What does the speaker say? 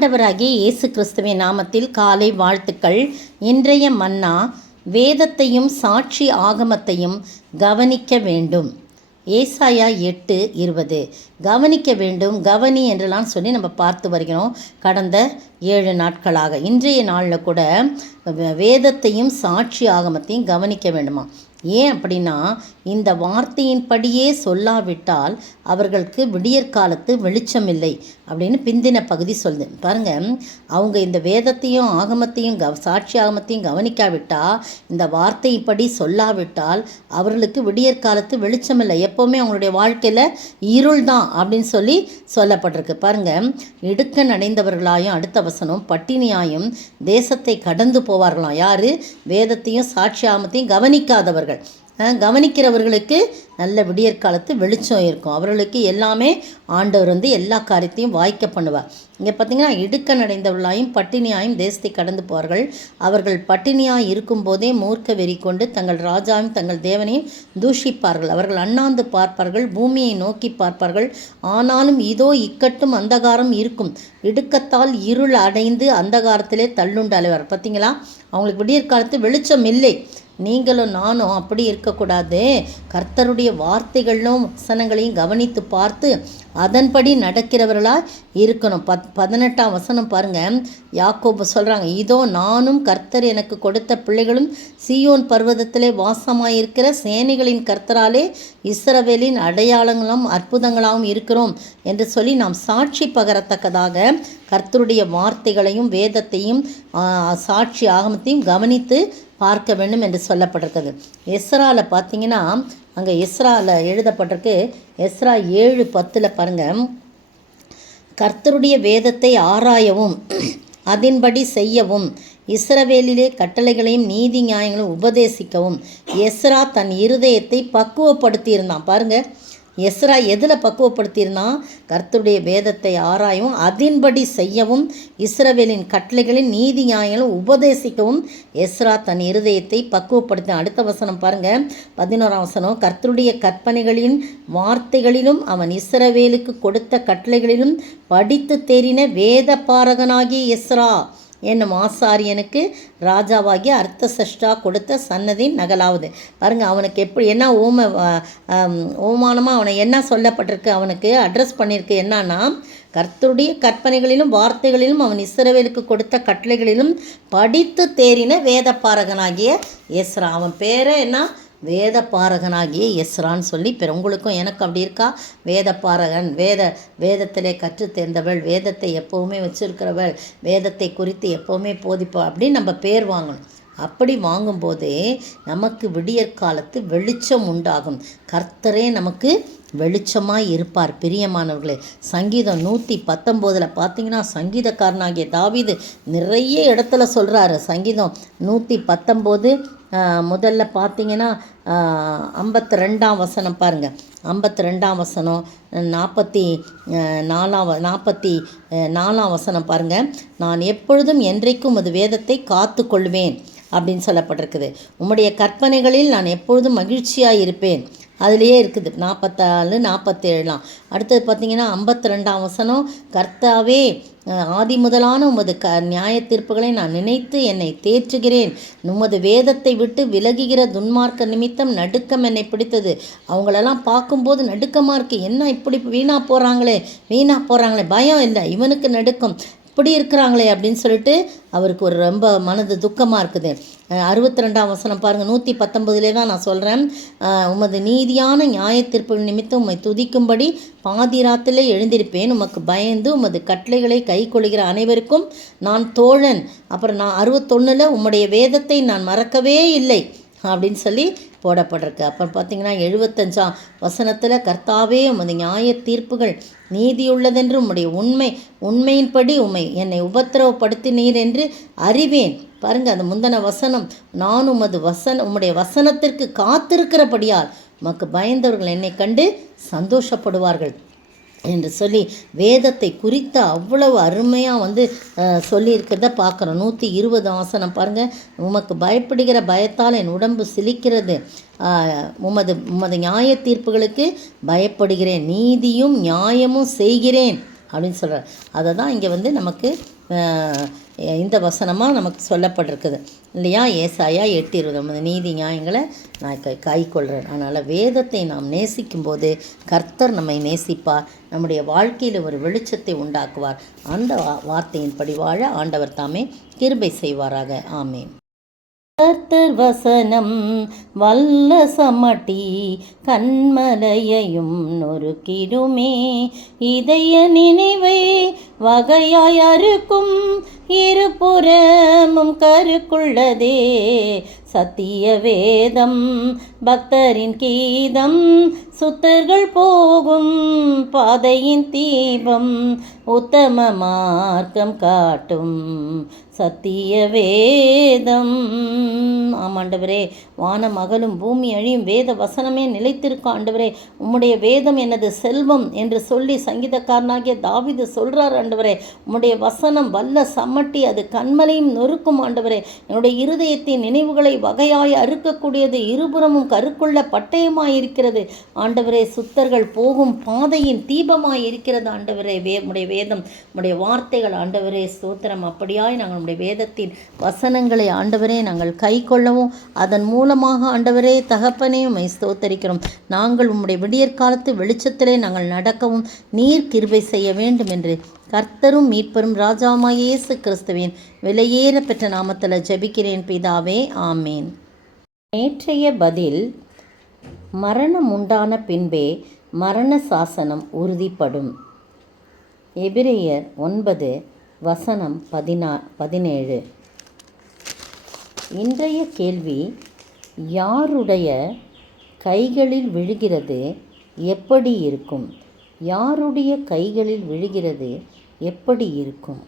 ஆண்டவராகிய இயேசு கிறிஸ்துவின் நாமத்தில் காலை வாழ்த்துக்கள். இன்றைய மன்னா, வேதத்தையும் சாட்சி ஆகமத்தையும் கவனிக்க வேண்டும். ஏசாயா 8:20. கவனிக்க வேண்டும், கவனி என்றெல்லாம் சொல்லி நம்ம பார்த்து வருகிறோம் கடந்த 7 நாட்களாக. இன்றைய நாளில் கூட வேதத்தையும் சாட்சி ஆகமத்தையும் கவனிக்க வேண்டுமா? ஏன் அப்படின்னா, இந்த வார்த்தையின்படியே சொல்லாவிட்டால் அவர்களுக்கு விடியற்காலத்து வெளிச்சம் இல்லை அப்படின்னு பிந்தின பகுதி சொல்லுது. பாருங்கள், அவங்க இந்த வேதத்தையும் ஆகமத்தையும் சாட்சி ஆகமத்தையும் கவனிக்காவிட்டால், இந்த வார்த்தைப்படி சொல்லாவிட்டால் அவர்களுக்கு விடியற்காலத்து வெளிச்சம் இல்லை, எப்போவுமே அவங்களுடைய வாழ்க்கையில் இருள் தான் அப்படின்னு சொல்லி சொல்லப்பட்டிருக்கு. பாருங்கள், இடுக்கண் அடைந்தவர்களாயும், அடுத்த வசனம், பட்டினியாயும் தேசத்தை கடந்து போவார்களாம். யார்? வேதத்தையும் சாட்சி ஆகமத்தையும் கவனிக்காதவர்கள். கவனிக்கிறவர்களுக்கு நல்ல விடியற்காலத்து வெளிச்சம் இருக்கும். அவர்களுக்கு எல்லாமே ஆண்டவர் எல்லா காரியத்தையும் வாய்க்க பண்ணுவார். இங்கே பார்த்தீங்கன்னா, இடுக்கண் அடைந்தவர்களாயும் பட்டினியாயும் தேசத்தை கடந்து போவார்கள். அவர்கள் பட்டினியாய் இருக்கும்போதே மூர்க்க வெறி கொண்டு தங்கள் ராஜாவையும் தங்கள் தேவனையும் தூஷிப்பார்கள். அவர்கள் அண்ணாந்து பார்ப்பார்கள், பூமியை நோக்கி பார்ப்பார்கள். ஆனாலும் இதோ இக்கட்டும் அந்தகாரம் இருக்கும், இடுக்கத்தால் இருள் அடைந்து அந்தகாரத்திலே தள்ளுண்டு அலைவார். பார்த்தீங்களா, அவங்களுக்கு விடியற்காலத்து வெளிச்சம் இல்லை. நீங்களும் நானும் அப்படி இருக்கக்கூடாது. கர்த்தருடைய வார்த்தைகளும் வசனங்களையும் கவனித்து பார்த்து அதன்படி நடக்கிறவர்களாக இருக்கணும். 18ஆம் வசனம் பாருங்கள், யாக்கோபு சொல்கிறாங்க, இதோ நானும் கர்த்தர் எனக்கு கொடுத்த பிள்ளைகளும் சீயோன் பர்வதத்திலே வாசமாயிருக்கிற சேனைகளின் கர்த்தராலே இஸ்ரவேலின் அடையாளங்களும் அற்புதங்களாகவும் இருக்கிறோம் என்று சொல்லி நாம் சாட்சி பகரத்தக்கதாக கர்த்தருடைய வார்த்தைகளையும் வேதத்தையும் சாட்சி ஆகமத்தையும் கவனித்து பார்க்க வேண்டும் என்று சொல்லப்பட்டிருக்குது. எஸ்ராவில் பார்த்தீங்கன்னா, அங்கே எஸ்ராவில் எழுதப்பட்டிருக்கு. எஸ்ரா 7:10 பாருங்கள், கர்த்தருடைய வேதத்தை ஆராயவும் அதன்படி செய்யவும் இஸ்ரவேலிலே கட்டளைகளையும் நீதி நியாயங்களையும் உபதேசிக்கவும் எஸ்ரா தன் இருதயத்தை பக்குவப்படுத்தியிருந்தான். பாருங்கள், எஸ்ரா எதில் பக்குவப்படுத்தியிருந்தான்? கர்த்தருடைய வேதத்தை ஆராயவும் அதன்படி செய்யவும் இஸ்ரவேலின் கட்டளைகளின் நீதி நியாயங்களும் உபதேசிக்கவும் எஸ்ரா தன் இருதயத்தை பக்குவப்படுத்தினான். அடுத்த வசனம் பாருங்கள், 11ஆம் வசனம், கர்த்தருடைய கற்பனைகளின் வார்த்தைகளிலும் அவன் இஸ்ரவேலுக்கு கொடுத்த கட்டளைகளிலும் படித்து தேறின வேத பாரகனாகிய எஸ்ரா என்னும் ஆசாரியனுக்கு ராஜாவாகிய அர்த்தசஷ்டா கொடுத்த சன்னதி நகலாவது. பாருங்கள், அவனுக்கு எப்படி என்ன ஓமானமாக அவனை என்ன சொல்லப்பட்டிருக்கு, அவனுக்கு அட்ரஸ் பண்ணியிருக்கு. என்னன்னா, கர்த்தருடைய கற்பனைகளிலும் வார்த்தைகளிலும் அவன் இஸ்ரவேலுக்கு கொடுத்த கட்டளைகளிலும் படித்து தேறின வேத பாரகனாகிய எஸ்ரா. அவன் பேரை என்ன? வேத பாரகனாகிய எஸ்ரான்னு சொல்லி. இப்போ உங்களுக்கும் எனக்கு அப்படி இருக்கா? வேத பாரகன், வேதத்திலே கற்று தேர்ந்தவள், வேதத்தை எப்போவுமே வச்சுருக்கிறவள், வேதத்தை குறித்து எப்போவுமே போதிப்பவள் அப்படின்னு நம்ம பேர் வாங்கணும். அப்படி வாங்கும்போதே நமக்கு விடியற்காலத்து வெளிச்சம் உண்டாகும். கர்த்தரே நமக்கு வெளிச்சமாக இருப்பார். பிரியமானவர்களே, சங்கீதம் 119 பார்த்தீங்கன்னா, சங்கீதக்காரனாகிய தாவீது நிறைய இடத்துல சொல்கிறாரு. சங்கீதம் 119 முதல்ல பார்த்தீங்கன்னா 52ஆம் வசனம் பாருங்கள், 52ஆம் வசனம், 44ஆம் வசனம் பாருங்கள், நான் எப்பொழுதும் என்றைக்கும் அது வேதத்தை காத்து கொள்வேன் அப்படின்னு சொல்லப்பட்டிருக்குது. உம்முடைய கற்பனைகளில் நான் எப்பொழுதும் மகிழ்ச்சியாக இருப்பேன். அதுலேயே இருக்குது 44, 47. அடுத்தது பார்த்திங்கன்னா 52ஆம் வசனம், கர்த்தாவே ஆதி முதலான உமது நியாய தீர்ப்புகளை நான் நினைத்து என்னை தேற்றுகிறேன். உமது வேதத்தை விட்டு விலகுகிற துன்மார்க்க நிமித்தம் நடுக்கம் என்னை பிடித்தது. அவங்களெல்லாம் பார்க்கும்போது நடுக்கமாக இருக்குது. என்ன இப்படி வீணாக போகிறாங்களே, பயம் இல்லை, இவனுக்கு நடுக்கம், இப்படி இருக்கிறாங்களே அப்படின்னு சொல்லிட்டு அவருக்கு ஒரு ரொம்ப மனது துக்கமாக இருக்குது. 62ஆம் வசனம் பாருங்கள், 119 தான் நான் சொல்கிறேன். உமது நீதியான நியாய தீர்ப்புகள் நிமித்தம் உம்மை துதிக்கும்படி பாதிராத்திலே எழுந்திருப்பேன். உமக்கு பயந்து உமது கட்டளைகளை கை கொள்கிற அனைவருக்கும் நான் தோழன். அப்புறம் நான் 61 உம்முடைய வேதத்தை நான் மறக்கவே இல்லை அப்படின்னு சொல்லி போடப்பட்டிருக்கு. அப்புறம் பார்த்தீங்கன்னா 75ஆம் வசனத்தில், கர்த்தாவே உமது நியாய தீர்ப்புகள் நீதியுள்ளதென்று உம்முடைய உண்மையின்படி என்னை உபத்திரவப்படுத்தினீர் என்று அறிவேன். பாருங்கள், அந்த முந்தின வசனம், நான் உம்முடைய வசனத்திற்கு காத்திருக்கிறபடியால் உமக்கு பயந்தவர்கள் என்னை கண்டு சந்தோஷப்படுவார்கள் என்று சொல்லி வேதத்தை குறித்து அவ்வளவு அருமையாக சொல்லியிருக்கிறத பார்க்குறோம். 120 வசனம் பாருங்கள், உமக்கு பயப்படுகிற பயத்தால் என் உடம்பு சிலிக்கிறது, உமது நியாய தீர்ப்புகளுக்கு பயப்படுகிறேன், நீதியும் நியாயமும் செய்கிறேன் அப்படின்னு சொல்கிறார். அதை தான் இங்கே வந்து நமக்கு இந்த வசனமாக நமக்கு சொல்லப்பட்டிருக்குது இல்லையா? ஏசாயா 8:20 நீதி நியாயங்களை நான் கை கொள்கிறேன். அதனால் வேதத்தை நாம் நேசிக்கும்போது கர்த்தர் நம்மை நேசிப்பார், நம்முடைய வாழ்க்கையில் ஒரு வெளிச்சத்தை உண்டாக்குவார். அந்த வார்த்தையின்படி வாழ ஆண்டவர் தாமே கிருபை செய்வாராக. ஆமேன். கர்த்தர் வசனம் வல்ல சமட்டி கண்மலையையும் நொறுக்கிடுமே, இதய நினைவை வகையாய் அறுக்கும் இருபுறமும் கருக்குள்ளதே. சத்திய வேதம் பக்தரின் கீதம், சுத்தர்கள் போகும் பாதையின் தீபம், உத்தம மார்க்கம் காட்டும் சத்திய வேதம். ஆமாண்டவரே, வானம் அகலும் பூமி அழியும், வேத வசனமே நிலைத்திருக்கும் ஆண்டவரே. உம்முடைய வேதம் எனது செல்வம் என்று சொல்லி சங்கீதக்காரனாகிய தாவீது சொல்கிறார் ஆண்டவரே. உம்முடைய வசனம் வல்ல சம்மட்டி, அது கண்மலையும் நொறுக்கும் ஆண்டவரே. என்னுடைய இருதயத்தின் நினைவுகளை வகையாய் அறுக்கக்கூடியது, இருபுறமும் கருக்குள்ள பட்டயமாயிருக்கிறது ஆண்டவரே. சுத்தர்கள் போகும் பாதையின் தீபமாய் இருக்கிறது ஆண்டவரே. உம்முடைய வேதம், உம்முடைய வார்த்தைகள் ஆண்டவரே. ஸ்தோத்திரம். அப்படியாய் நாங்கள் உம்முடைய வேதத்தின் வசனங்களை ஆண்டவரே நாங்கள் கை கொள்ளவும், அதன் மூலமாக ஆண்டவரே தகப்பனே உம்மை ஸ்தோத்தரிக்கிறோம். நாங்கள் உம்முடைய விடியற்காலத்து வெளிச்சத்திலே நாங்கள் நடக்கவும் நீர் கிருபை செய்ய வேண்டும் என்று கர்த்தரும் மீட்பரும் ராஜாவுமாய் இயேசு கிறிஸ்துவின் விலையேற பெற்ற நாமத்தில் ஜெபிக்கிறேன் பிதாவே. ஆமேன். நேற்றைய பதில்: மரணம் உண்டான பின்பே மரண சாசனம் உறுதிப்படும். எபிரெயர் 9:17. இன்றைய கேள்வி: யாருடைய கைகளில் விழுகிறது எப்படி இருக்கும்? யாருடைய கைகளில் விழுகிறது எப்படி இருக்கும்?